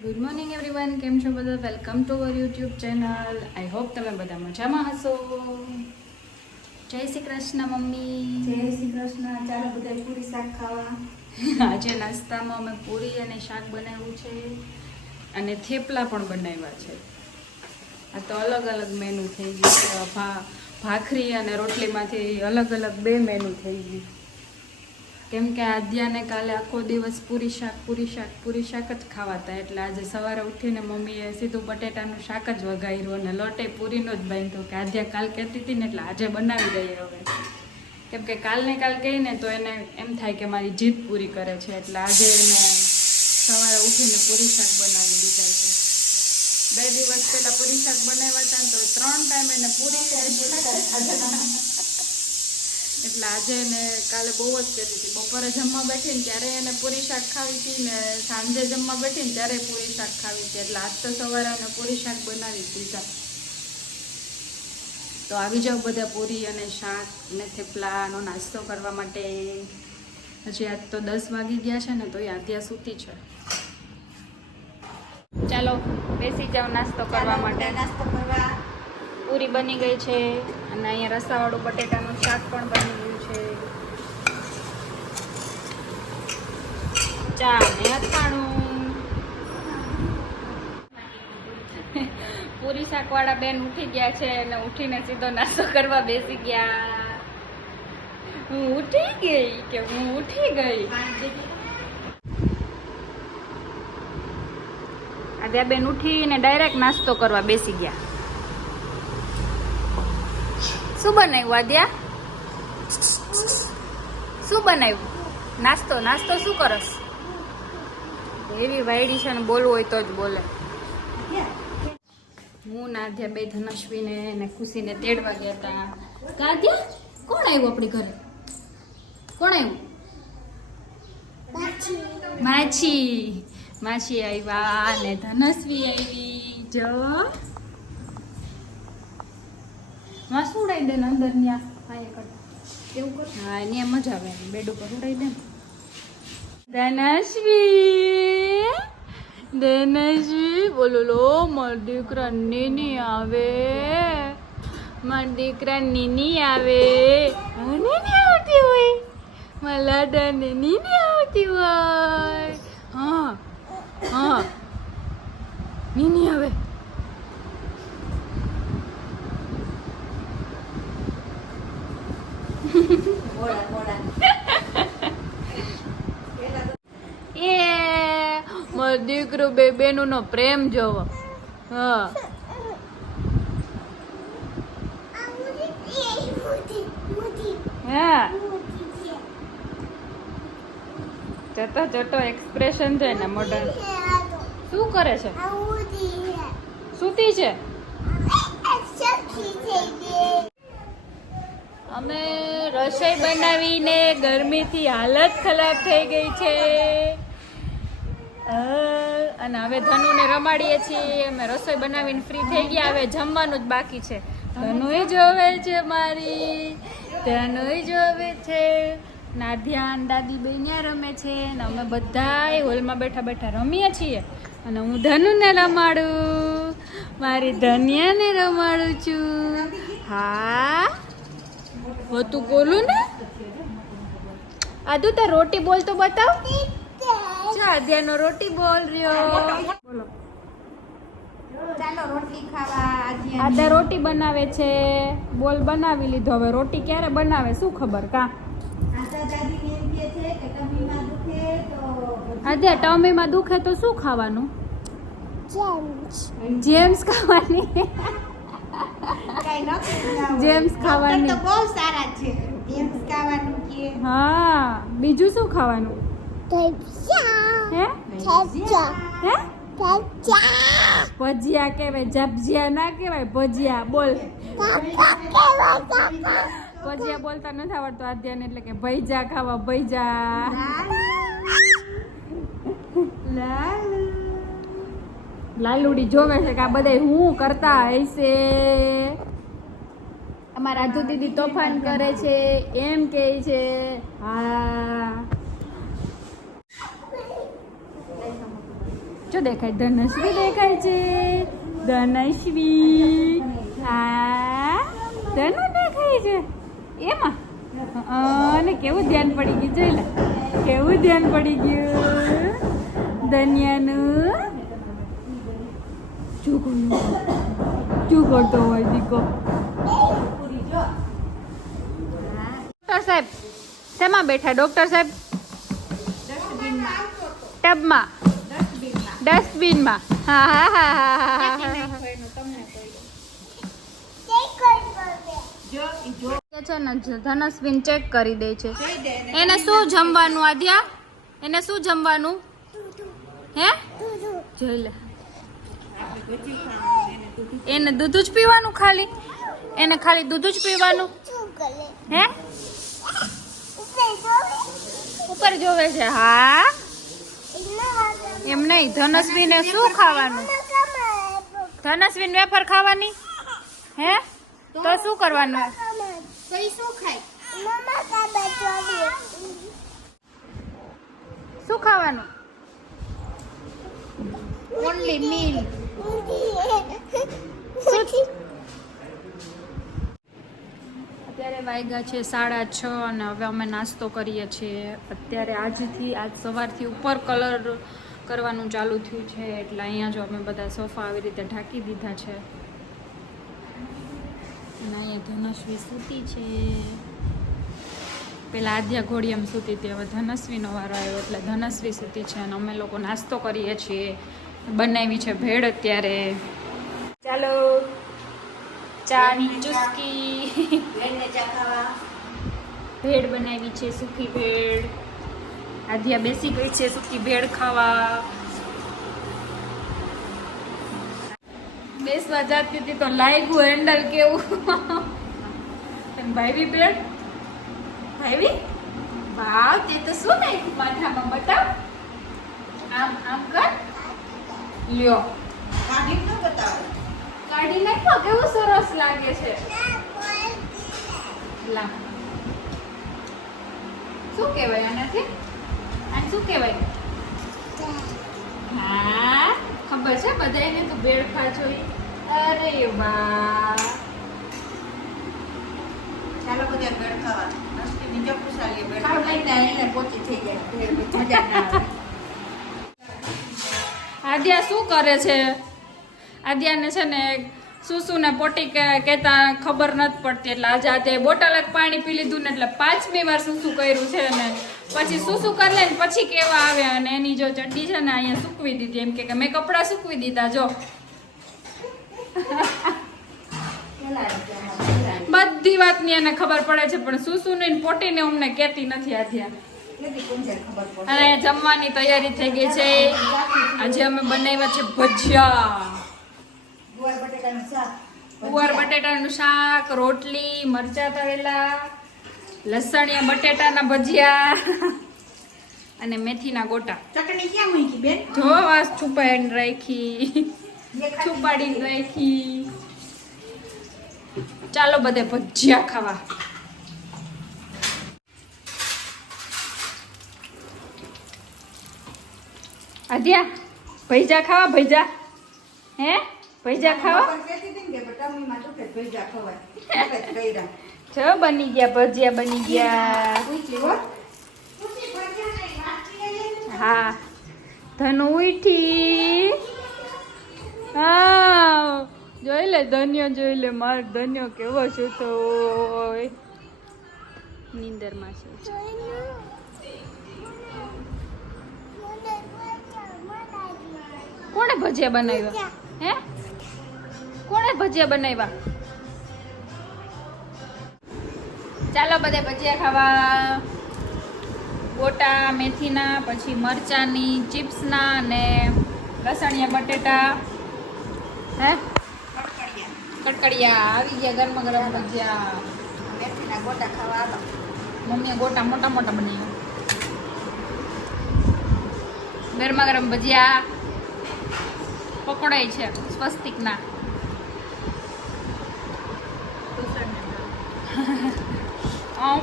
Good morning everyone, કેમ છો બધા? Welcome to our YouTube channel. I hope તમે બધા મજામાં હશો. જય શ્રી કૃષ્ણ મમ્મી. જય શ્રી કૃષ્ણ. ચાલો બધા પૂરી શાક ખાવા. આજે નાસ્તામાં અમે પૂરી અને શાક બનાવ્યું છે અને થેપલા પણ બનાવ્યા છે. આ તો અલગ અલગ મેનુ થઈ ગયું છે. ભાખરી અને રોટલીમાંથી અલગ અલગ બે મેનુ થઈ ગયું. કેમ કે આદ્યાને કાલે આખો દિવસ પૂરી શાક જ ખાવાતા, એટલે આજે સવારે ઉઠીને મમ્મીએ સીધું બટેટાનું શાક જ વઘાર્યું અને લોટે પૂરીનો જ બાંધ્યો કે આદ્યા કાલ કહેતી હતી ને એટલે આજે બનાવી દઈએ હવે. કેમ કે કાલને કાલ કહી ને તો એને એમ થાય કે મારી જીદ પૂરી કરે છે, એટલે આજે એને સવારે ઉઠીને પૂરી શાક બનાવી દીધા છે. 2 દિવસ પહેલાં પૂરી શાક બનાવ્યા હતા ને તો 3 ટાઈમ એને પૂરી એટલે આજે એને કાલે બહુ જ કહેતી હતી. બપોરે જમવા બેઠી ને ત્યારે એને પૂરી શાક ખાવી હતી ને સાંજે જમવા બેઠી ને ત્યારે પૂરી શાક ખાવી હતી, એટલે આજ તો સવારે એને પૂરી શાક બનાવી દીધા. તો આવી જાઓ બધા પૂરી અને શાક અને થેપલાનો નાસ્તો કરવા માટે. હજી આજ તો 10 વાગી ગયા છે ને તો એ આદ્યા સૂતી છે. ચાલો બેસી જાઓ નાસ્તો કરવા માટે. નાસ્તો કરવા પૂરી બની ગઈ છે અને અહીંયા રસાવાળું બટેટાનું શાક પણ બની ગયું છે. ચા ને અથાણું. પૂરી શાકવાળા બેન ઉઠી ગયા છે અને ઉઠીને સીધો નાસ્તો કરવા બેસી ગયા. હું ઉઠી ગઈ. આદ્યા બેન ઉઠીને ડાયરેક્ટ નાસ્તો કરવા બેસી ગયા. શું બનાવ્યું આદ્યા? શું બનાવ્યું? નાસ્તો શું કરસ? એવી વાયડી છે ને બોલવું હોય તો જ બોલે. હું ને આદ્યા બે ધનશ્વીને ને ખુશીને તેડવા ગયા હતા. આદ્યા કોણ આવ્યું આપણી ઘરે? કોણ આવ્યું? માછી આવ્યા ને ધનશ્વી આવી. જો માં શું ઉડાઈ દે ને અંદર ન્યા હા કરતા એવું કર. હા ન્યા મજા આવે બેડ ઉપર ઉડાઈ દે. ધનશ્વી બોલો લો મારા દીકરા નીની આવે. મારા દીકરા નીની આવે. નીની આવતી હોય મારા લાડાને નીની આવતી હોય. હા નીની આવે. મારો દીકરો બે બેનું નો પ્રેમ જોવો. હા જતો એક્સપ્રેશન છે ને મોઢા. શું કરે છે? સૂતી છે. અમે રસોઈ બનાવીને ગરમીથી હાલત ખરાબ થઈ ગઈ છે અને હવે ધનુને રમાડીએ છીએ. અમે રસોઈ બનાવીને ફ્રી થઈ ગયા, હવે જમવાનું જ બાકી છે. ધનુય જોવે છે મારી, ધનુય જોવે છે. નાધ્યાન દાદી બે ત્યાં રમે છે અને અમે બધા હોલમાં બેઠા રમીએ છીએ. અને હું ધનુને રમાડું, મારી ધન્યાને રમાડું છું. હા તું બોલું ને આદુ તાર રોટી બોલ તો બતાવ. આદ્યાનો રોટી બોલ રહ્યો. બોલો ચાલો રોટલી ખાવા. આદા રોટી બનાવે છે. બોલ બનાવી લીધો. હવે રોટી ક્યારે બનાવે શું ખબર કા? આદ્યા ટમીમાં દુખે તો શું ખાવાનું? જેમ્સ ખાવાની. જેમ્સ ખાવાની તો બહુ સારા છે. જેમ્સ ખાવાનું કે હા. બીજું શું ખાવાનું? હે ભજીયા કહેવાય, જબજિયા ના કહેવાય. ભજીયા બોલ. ભજીયા બોલતા નથી આવડતું આદ્યાને, એટલે કે ભૈજા ખાવા. ભૈજા લાલુડી જોવે છે કે આ બધા હું કરતા હશે. અમારા રાજુ દીદી તોફાન કરે છે એમ કહે છે. હા જો દેખાય ધનશ્રી દેખાય છે ધનશ્રી હા ધનુ દેખાય છે એમાં અને કેવું ધ્યાન પડી ગયું જોઈ લે કેવું ધ્યાન પડી ગયું ધન્યાનું શું કરતો હોય દીકો ડોક્ટર સાહેબ શેમાં બેઠા ડોક્ટર સાહેબ ટબમાં ડસ્ટબિનમાં હા હા હા હા છે ને ધનશ્વિન ચેક કરી દે છે એને શું જમવાનું આદ્યા એને શું જમવાનું હે જોઈ લે એને દૂધ જ પીવાનું ખાલી એને ખાલી દૂધ જ પીવાનું હે ઉપર જોવે છે હા એમ નહીં ધનશ્વીને શું ખાવાનું ધનશ્વીન વેફર ખાવાની હે તો શું કરવાનું શું ખાવાનું ઓનલી મીલ અત્યારે વાગ્યા છે 6:30 અને હવે અમે નાસ્તો કરીએ છીએ અત્યારે આજ સવારથી ઉપર કલર કરવાનું ચાલુ થયું છે એટલે અહીંયા જો અમે બધા સોફા આવી રીતે ઢાંકી દીધા છે અને અહીંયા ધનશ્વી સૂતી છે પેલા આદ્યા ઘોડિયામ સૂતી હતી હવે ધનશ્વીનો વારો આવ્યો એટલે ધનશ્વી સૂતી છે અને અમે લોકો નાસ્તો કરીએ છીએ બનાવી છે ભેળ અત્યારે ચાલો ચાની ચુસ્કી ભેળ બનાવી છે સૂકી ભેળ આદ્યા બેસી ગઈ છે સૂકી ભેળ ખાવા બેસવા જતી હતી તો લાગ્યું હેન્ડલ કેવું ભાઈવી ભેળ ભાઈવી વાવ તે તો શું નહીં માથામાં બતાવ આમ આમ કર લ્યો કાઢી નાખો કેવું સરસ લાગે છે લા શું કહેવાય આનાથી આને શું કહેવાય હા ખબર છે બધાને તું ભેળ ખાજો અરે વાહ ચાલો બધા ભેળ ખાવા નસ્તી બીજો પૂછાલીએ ભેળ ખાવ લઈને આવીને પોચી થઈ જાય ભેળ મજા ના આવે આદ્યા શું કરે છે આદ્યાને છે ને સુસુને પોટી કહેતા ખબર નથી પડતી એટલે આજે આદે બોટલ એક પાણી પી લીધું ને એટલે 5મી વાર સુસુ કર્યું છે ને પછી સુસુ કરી લે ને પછી કેવા આવે અને એની જો ચડ્ડી છે ને અહીંયા સૂકવી દીધી એમ કે મેં કપડાં સૂકવી દીધા જો બધી વાતની એને ખબર પડે છે પણ સુસુની પોટીને અમને કહેતી નથી આદ્યા અને જમવાની તૈયારી થઈ ગઈ છે આજે અમે બનાવ્યા છે ભજીયા ગુવાર બટેટાનું શાક રોટલી મરચા તળેલા લસણિયા બટેટાના ભજીયા અને મેથીના ગોટા ચટણી ક્યાં મૂકી બેન જો આ છુપાડીને રાખી ચાલો બધે ભજીયા ખાવા આદ્યા ભૈજા ખાવા ભૈજા હે ભૈજા ખાવા જો બની ગયા ભજીયા બની ગયા હા ધનુ ઉઠી હા જોઈ લે ધન્યો જોઈ લે માર ધન્યો કેવો છે તો નીંદરમાં છે કોણે ભજીયા બનાવ્યા હે કોણે ભજીયા બનાવ્યા ચાલો બધે ભજીયા ખાવા ગોટા મેથીના પછી મરચાની ચિપ્સના અને લસણિયા બટેટા હે કડકડિયા આવી ગયા ગરમ ગરમ ભજીયા મેથીના ગોટા ખાવા આવો મમ્મીએ ગોટા મોટા મોટા બનાવ્યા ગરમા ગરમ ભજીયા પકોડાય છે સ્વસ્તિકના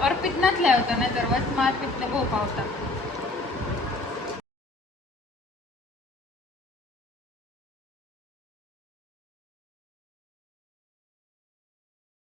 અર્પિત નથી લાવતા નહીતર વચમાં અર્પિતને બહુ ભાવતા